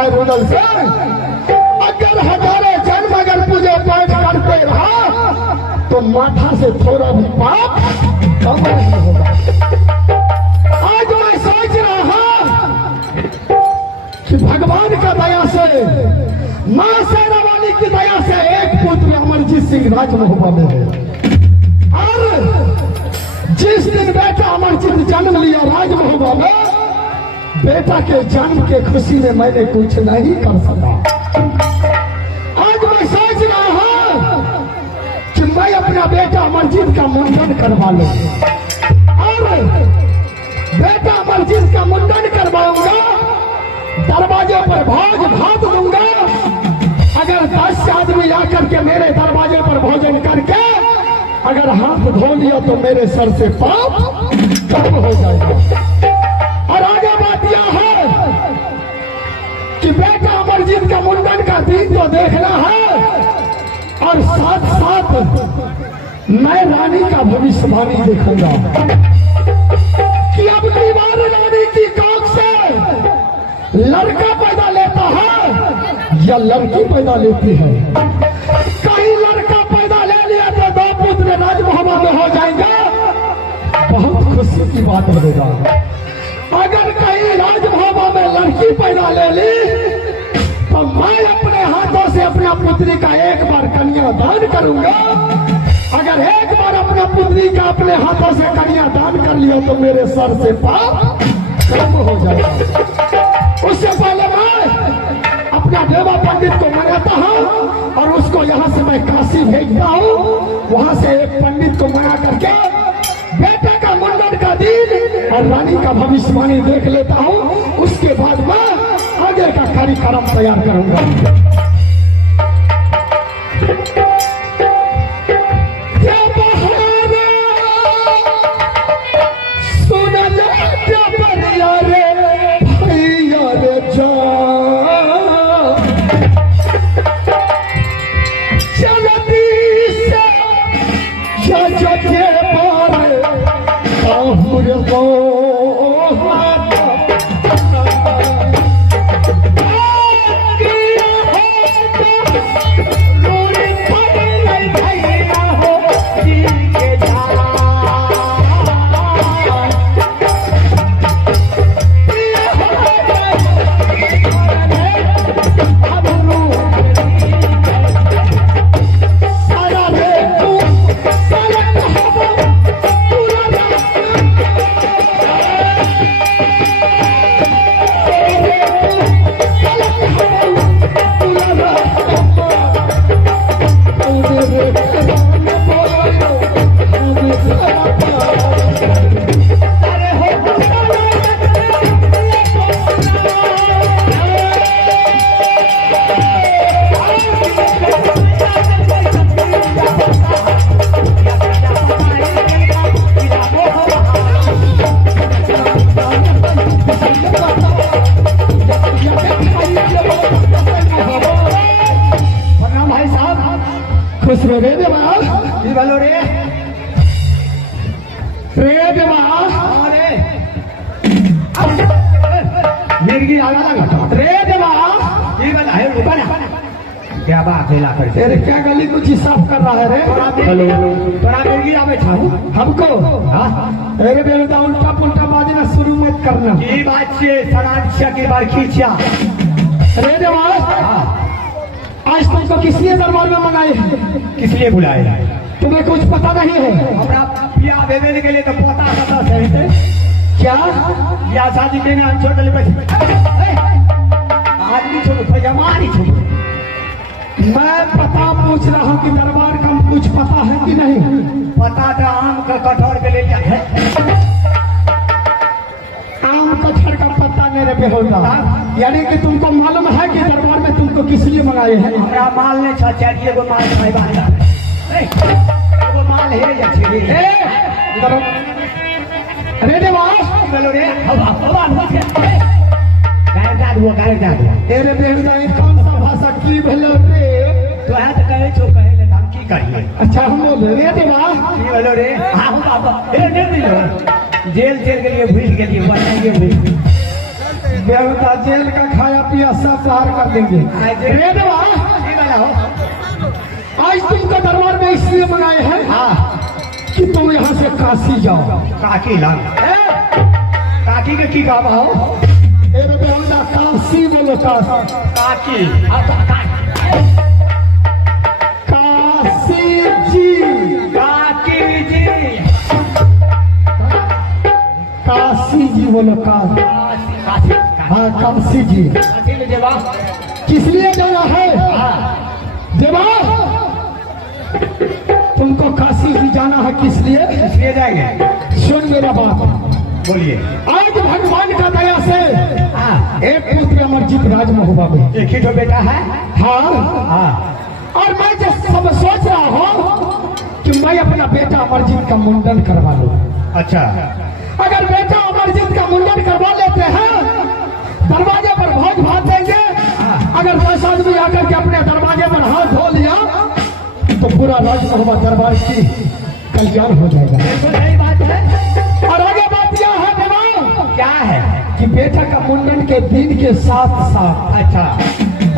है रुदल से, अगर हजारों जन्म अगर तुझे पाठ करते रहा तो माथा से थोड़ा भी पाप कम नहीं होगा। आज मैं सोच रहा कि भगवान का दया से, मां शेरावाली की दया से एक पुत्र अमरजीत सिंह राजमहोबा में है। और जिस दिन बेटा अमरजीत जन्म लिया राजमहोबा में, बेटा के जन्म के खुशी में मैंने कुछ नहीं कर सका। आज मैं सोच रहा हूं कि मैं अपना बेटा अमरजीत का मुंडन करवा लूं, और बेटा अमरजीत का मुंडन करवाऊंगा, दरवाजे पर भोज भात दूंगा। अगर 10 आदमी आकर के मेरे दरवाजे पर भोजन करके अगर हाथ धो लिया तो मेरे सर से पाप कम हो जाएगा। और आगे बात यह है कि बेटा अमरजीत का मुंडन का दिन तो देखना है, और साथ साथ मैं रानी का भविष्यवाणी देखूंगा कि अब की बार रानी की कोख से लड़का पैदा लेता है या लड़की पैदा लेती है। कहीं लड़का पैदा ले लिया तो 2 पुत्र राजमहोबा में हो जाएंगे, बहुत खुशी की बात होगा। अगर कहीं राजमहोबा में लड़की पैदा ले ली तो मैं अपने हाथों से अपना पुत्री का एक बार कन्यादान करूंगा। अगर एक बार अपना पुत्री का अपने हाथों से कन्यादान कर लिया तो मेरे सर से पाप कम हो जाएगा। उससे पहले मैं अपना देवा पंडित को मनाता हूँ और उसको यहाँ से मैं काशी भेजता हूँ। वहां से एक पंडित को मना करके बेटे का मुंडन का दिन और रानी का भविष्यवाणी देख लेता हूँ। उसके बाद मैं आगे का कार्यक्रम तैयार करूंगा। खुश रहो रे देवा, ये बोलो रे देवा। अरे मिर्गी आगा लगा रे देवा, ये बोला है रुका ना, क्या बात है लाकर तेरे क्या गली कुछ साफ कर रहा है रे। हेलो बड़ा मिर्गी आ बैठा हूँ हमको। अरे बेटा उल्टा पुल्टा बाजना शुरू मत करना। ये बात से सरांचा की बार खींचा रे देवा। आज तुमको किस लिए दरबार में मंगाए, किस लिए बुलाए? तुम्हें कुछ पता नहीं है? हमारा ब्याह देने के लिए तो पता है क्या? या शादी के नाम छोड़ ले आदमी छोड़ो पजामा नहीं छोड़ो। मैं पता पूछ रहा हूँ कि दरबार का कुछ पता है कि नहीं? पता था आम का कटहर के लिए क्या है? आम कटहर का पता मेरे पे होगा, यानी कि तुमको मालूम है कि दरबार में तुमको किस लिए मंगाए हैं? हमारा माल ने चाहिए वो माल वो माल है या अरे बोलो रे तेरे बेटा कौन सा भाषा की भेलो रे? तो है तो कहे छो कहे ले हम की करिए। अच्छा हम बोल रे देवा की बोलो रे। हां बाबा ए नहीं जेल के लिए भूल के लिए बताइए बेहुदा जेल का खाया पिया सब बाहर कर देंगे। रेडवा आज तुमको दरबार में इसलिए मंगाए हैं कि तुम यहाँ से काशी जाओ। काकी ला काकी के की गावा हो बेहुदा काशी बोलो काशी। काकी काशी जी काकी जी काशी जी बोलो काशी। काशी हाँ काशी जी काशी ले जेबा किस लिए जाना है देवा? तुमको काशी भी जाना है किस लिए? इसलिए जाएंगे। सुन मेरा बात, बोलिए। आज भगवान का दया से हाँ एक पुत्र अमरजीत राज महोबा में। एक ही तो बेटा है। हाँ हाँ और मैं जो सब सोच रहा हूँ कि मैं अपना बेटा अमरजीत का मुंडन करवा लूं। अच्छा अगर बेटा अमरजीत का मुंडन करवा लेते हैं, दरवाजे पर भोज भात देंगे। अगर 10 आदमी आकर के अपने दरवाजे पर हाथ धो लिया तो पूरा राज महोबा दरबार की कल्याण हो जाएगा। बिल्कुल सही बात है। और आगे बात यह है देवा क्या है कि बेटा का मुंडन के दिन के साथ साथ अच्छा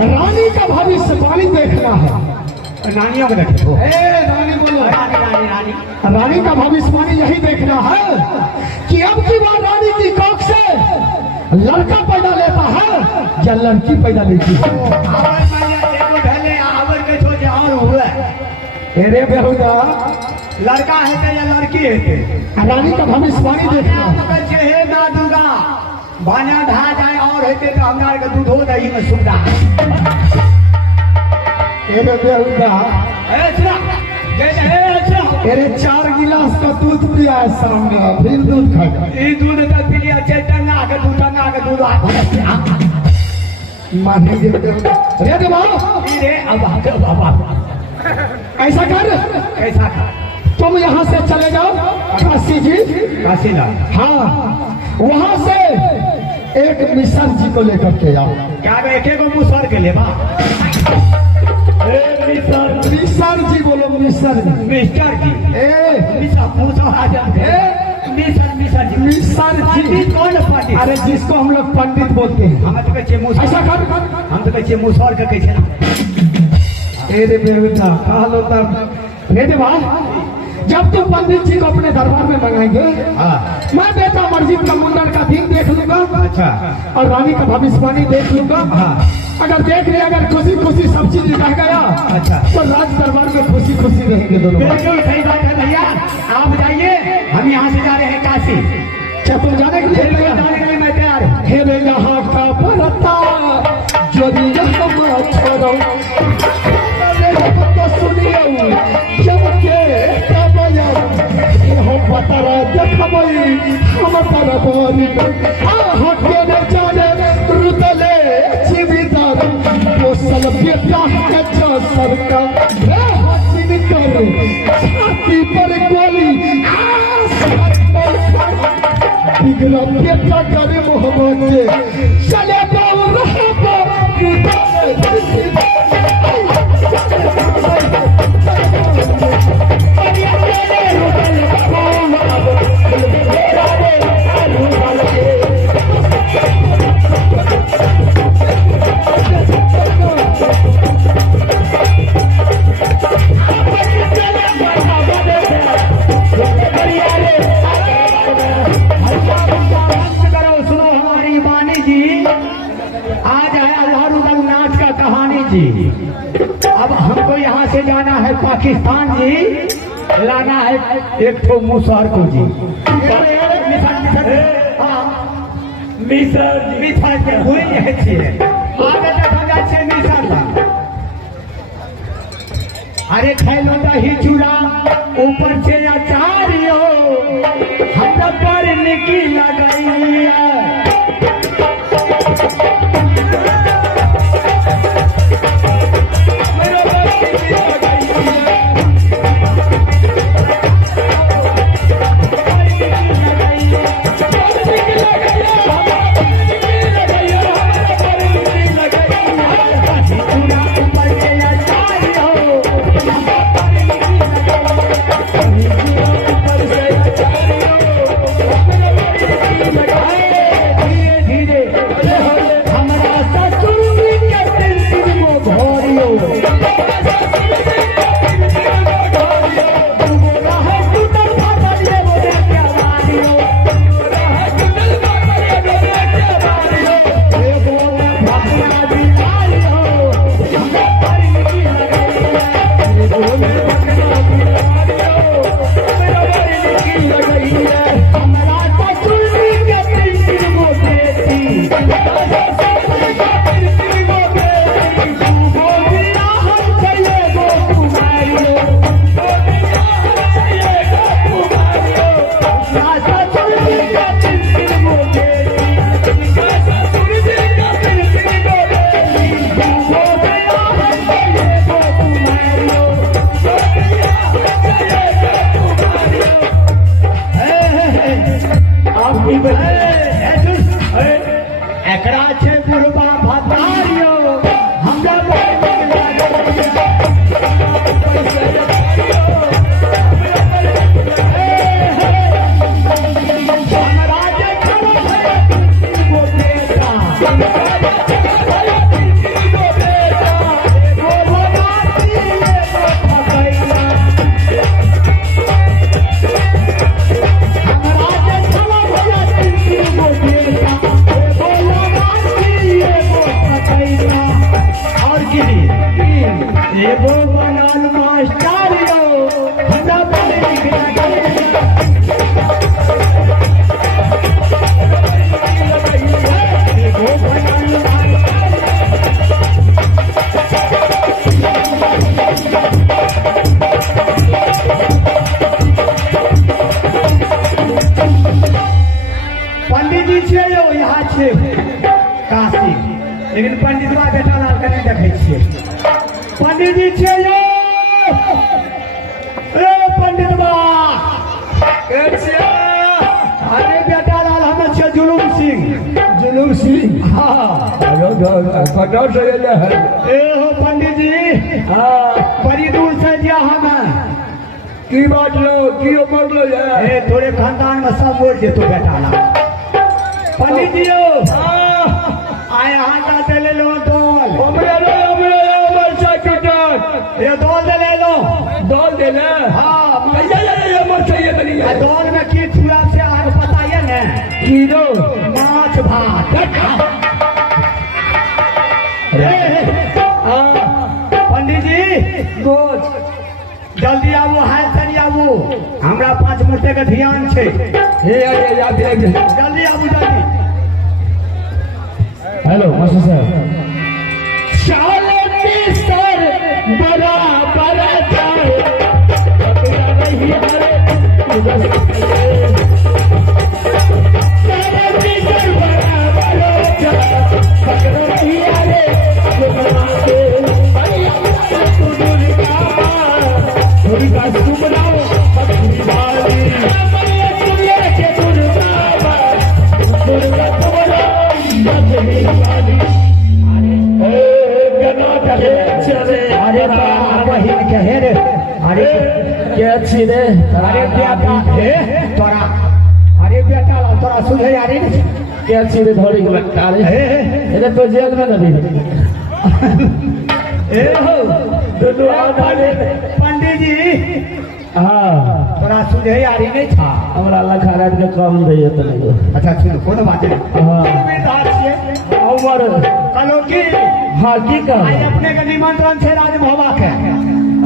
रानी का भविष्यवाणी देखना है। नानियों को देखो। रानी बोलो। रानी रानी रानी रानी का भविष्यवाणी यही देखना है कि अब की बार रानी की कोख से लड़का पैदा लेता है या लड़की पैदा लेती है। अरे बेहुदा लड़का है या लड़की है? रानी का भविष्यवाणी देखना हे दादूगा बाना धा जाए और हेते तो हमरा के दूध हो दही में सुविधा। अरे बेहुदा अरे 4 गिलास का दूध पिया है सामने फिर दूध खाएगा। ये दूध का पी लिया टंगा के दूध मानेंगे अरे देवा रे अब ऐसा कर कैसा खा तुम यहाँ से चले जाओ काशी जी। काशी ला हाँ वहाँ से एक मिश्र जी को लेकर के आओ। क्या एक को मुसर के लेबा? मिश्र जी बोलो मिश्र जी। मिस्टर जी मिश्र जी कौन पंडित? अरे जिसको हम लोग पंडित बोलते हैं। हम तो कहे मुसर। ऐसा कर हम तो कहे मुसर के कहे अरे बेटा कहा लो तब रे देवा जब तुम पंडित जी को अपने दरबार में मंगाएंगे मैं बेटा अमरजीत का मुंडन का दिन देख लूंगा। अच्छा और रानी का भविष्यवाणी देख लूंगा। अगर देख ले अगर खुशी खुशी सब चीज रह गया अच्छा तो राज दरबार में खुशी खुशी रहेंगे दोनों। बिल्कुल सही बात है भैया। आप जाइए हम यहाँ से जा रहे हैं काशी। क्या तुम जाने के लिए तैयार? जाने के लिए मैं तैयार हूँ। हे रे यहाँ का भरता यदि यहाँ छोड़ो तो सुनियो जब के कबया हम पतरा देखबई हम तरबारी हटे न जाने रुतले जीवितार पोसल बेटा कच्चा सरकार रे हसीन कर छाती पर गोली बिगड़ा बेटा करे मोहब्बत से चले जाओ रहबो अब हमको यहाँ से जाना है पाकिस्तान जी। लाना है एक तो मुसहर को जी। अरे खैलो दही चूड़ा ऊपर से अचारियो हम पर निकी लगाई छे काशी, लेकिन पंडितवा बेटा लाल के नहीं देखे छिए। पंडित जी छे यो, ए पंडितवा के छिए? अरे बेटा लाल हम छे जुलूम सिंह। जुलूम सिंह। हाँ कटौ से एले है। ए हो पंडित जी, हाँ बड़ी दूर से दिया हमें। की बात लो, की उम्र लो यार। ए थोड़े खानदान में सब बोल दे तो बेटा लाल। पंडित जी हो, आए हाथा दे ले लो डोल। हमरे मरचा कटक। ये डोल दे ले लो। डोल दे ले। हाँ ये मरचा ये बनी है। डोल में की छुरा से आग पता है ना? कीड़ो माछ भात। पंडित जी गोज जल्दी आबू, हाल चली आबू, हमरा 5 मिनट के ध्यान छे। हे याद है। जल्दी आबू जल्दी। हेलो मास्टर साहब। शाले सर बराबर जाए पकड़ा नहीं हरे अरे बेटा तोरा, अरे बेटा तोरा सुझे यारी क्या चीज धोरी लगता है तो जेल में नहीं। ए हो पंडित जी, हाँ तोरा सुझे यारी नहीं था। हमरा लखा रात के कम दे तो नहीं। अच्छा सुनो, कोनो बात नहीं। हाँ उमर कलो की हाँ की आई कहा। अपने के निमंत्रण छे राजभवा के।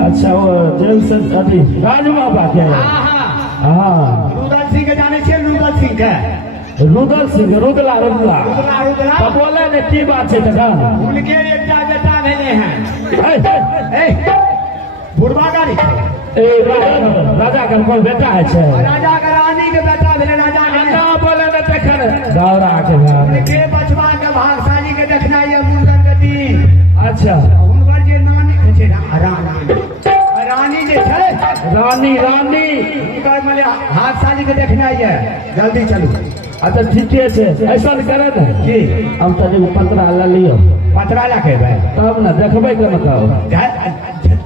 अच्छा वो जेल से अभी राजमाबा के। हाँ रुदल सिंह के जाने छे? रुदल सिंह के, रुदल सिंह रुदला रुदला रुदला तो बोले ने की बात है तका। उनके एक बेटा भेजे हैं। ए बुढ़वा गाड़ी ए राजा का कोई बेटा है छे? राजा का रानी के बेटा भेले। राजा के ना बोले ने तखन गौरा के भाग। के बचवा के भागशाली के देखना ये मुंडन के दिन। अच्छा उनकर जे नानी छे रानी जे छे, रानी उनकर माने भागशाली के देखना ये। जल्दी चलू। अच्छा ठीके है ऐसा करे ना की हम तनी पत्रा ला लियो। पतरा ला के भाई तब ना देखबै के मतलब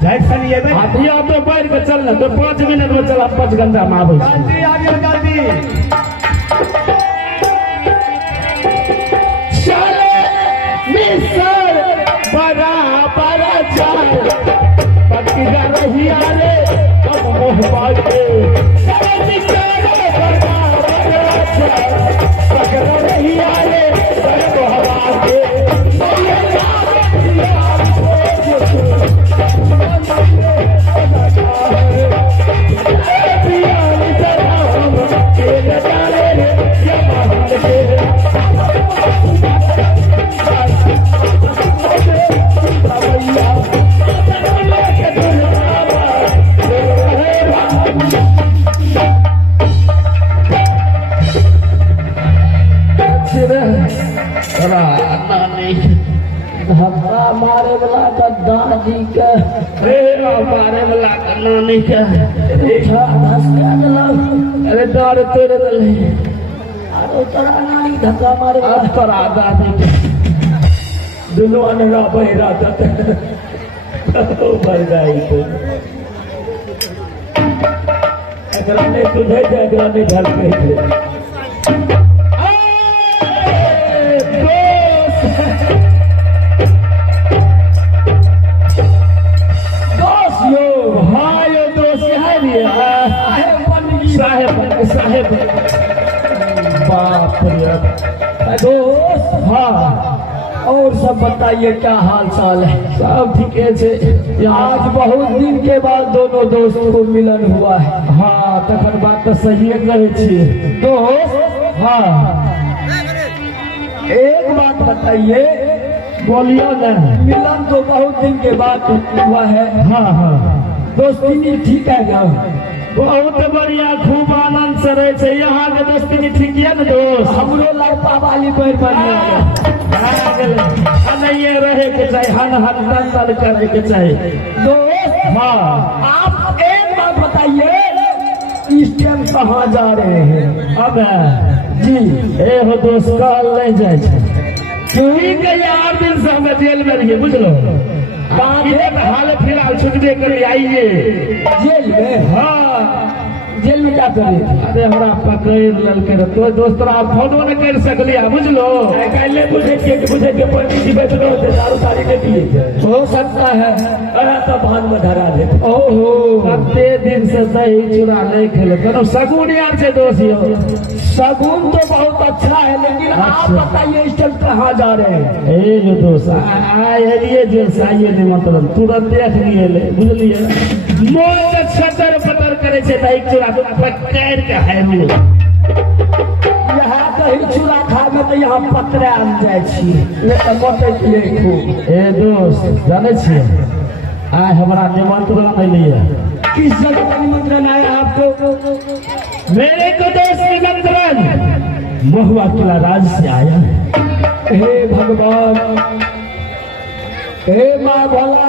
झट सन ये भाई। हाथिया पे बैठ के चल ना तो 5 मिनट में चल 5 घंटा में आबै छी। जल्दी आबियो जल्दी। चले मिसर बराबर जाए पकड़ा रही रे कब मोह बाटे। चले मिसर बराबर जाए पकड़ा रही रे कब मोह बाटे। धक्का मारे वाला तो दादी के मारे वाला नानी के उठा धसका दिलक। अरे डर तोड़ दिले। अरे तोरा नानी धक्का मारे वाला तोरा दादी के दुनो अनरा बहिरा दत भर गई तो एकरा ने तुझे एकरा ने घर पे साहेब बाप रे दोस्त। हाँ और सब बताइए क्या हाल चाल है? सब ठीक है। आज बहुत दिन के बाद दोनों दोस्तों को मिलन हुआ है। हाँ तखन बात तो सही कहे छी दोस्त। हाँ एक बात बताइए। बोलियो ना। मिलन तो बहुत दिन के बाद हुआ है। हाँ दोस्ती ठीक है ना? बहुत बढ़िया, खूब आनंद से रहे छै। यहाँ के दोस्ती ठीक है न दोस्त? हमरो लड़का वाली पैर नहीं रहे के चाहे, हन हन तन तन करे के चाहे। दोस्त हाँ, आप एक बात बताइए, इस टाइम कहाँ जा रहे हैं? अब जी ए हो दोस्त, कहल नहीं जाए छै। क्यों ही कहिए 8 दिन से हमें जेल में रहिए, बुझलो? हाल फिलहाल छुटबे कर आइए। जेल में? हाँ, जेल में क्या करे? अरे हमरा पकड़ ललके तो दोस्त आप फोनो न कर सकलिया, बुझलो? पहले बुझे के पंडित जी बैठलो थे, दारू तारी ने पिए। हो सकता है, अरे सब भान में धरा दे। ओहो, कते दिन से दही चूड़ा नहीं खेले, कनो सगुन यार से दोषियो। सगुन तो बहुत अच्छा है, लेकिन आप बताइए इस टाइम कहाँ जा रहे हैं? ए जो दोस्त आइए जेल से आइए नहीं, मतलब तुरंत देख लिए ले, बुझलिए? मोर छतर पतर करे छै दही चूड़ा पकड़ के हैरू। यहाँ दही चूड़ा खाए में तो यहाँ पतरे आन जाए छी, नहीं तो मोटे पिए खूब। ए दोस्त जाने छियै, आइ हमारा निमंत्रण मिलिए। किस जगह का निमंत्रण आया आपको? मेरे को दोस्त निमंत्रण महुआ किला राज से आया है। हे भगवान, हे माँ भोला,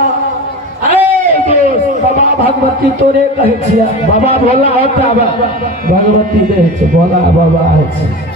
बाबा भगवती तोरे कहे छिया। बाबा भोला होता, भगवती दे छै, भोला बाबा है छै।